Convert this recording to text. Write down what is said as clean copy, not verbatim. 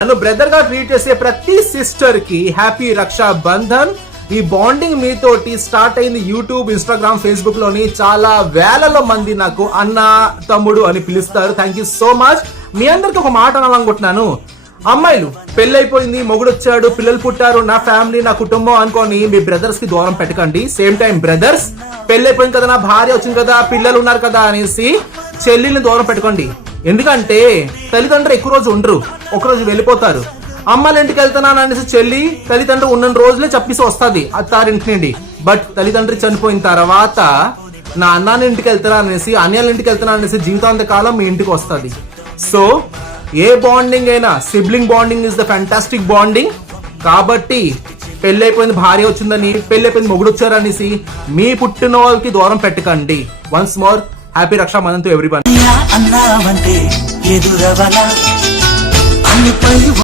నన్ను బ్రదర్ గా ట్రీట్ చేసే ప్రతి సిస్టర్ కి హ్యాపీ రక్షా బంధన్. ఈ బాండింగ్ మీతోటి స్టార్ట్ అయింది యూట్యూబ్, ఇన్స్టాగ్రామ్, ఫేస్బుక్ లోని చాలా వేలలో మంది నాకు అన్న, తమ్ముడు అని పిలుస్తారు. Thank you so much. మీ అందరికి ఒక మాట అనాలనుకుంటున్నాను. అమ్మాయిలు పెళ్ళైపోయింది, మొగుడు వచ్చాడు, పిల్లలు పుట్టారు, నా ఫ్యామిలీ, నా కుటుంబం అనుకోని మీ బ్రదర్స్ కి దూరం పెట్టకండి. సేమ్ టైం బ్రదర్స్ పెళ్ళైపోయింది కదా, నా భార్య వచ్చింది కదా, పిల్లలు ఉన్నారు కదా అనేసి చెల్లిని దూరం పెట్టుకోండి. ఎందుకంటే తల్లిదండ్రులు ఎక్కువ రోజు ఉండరు, ఒకరోజు వెళ్ళిపోతారు. అమ్మాయిల ఇంటికి వెళ్తున్నాను అనేసి చెల్లి తల్లిదండ్రులు ఉన్న రోజులే చెప్పేసి వస్తుంది అత్తారింటి నుండి. బట్ తల్లిదండ్రులు చనిపోయిన తర్వాత నా అన్నాని ఇంటికి వెళ్తున్నా అనేసి, అన్యాల ఇంటికి వెళ్తున్నా అనేసి జీవితాంత కాలం మీ ఇంటికి వస్తుంది. సో ఏ బాండింగ్ అయినా sibling bonding is the fantastic bonding. కాబట్టి పెళ్ళైపోయింది భార్య వచ్చిందని, పెళ్ళైపోయింది మొగుడు వచ్చారు అనేసి మీ పుట్టిన వాళ్ళకి దూరం పెట్టకండి. Once more happy Rakshabandhan to everyone.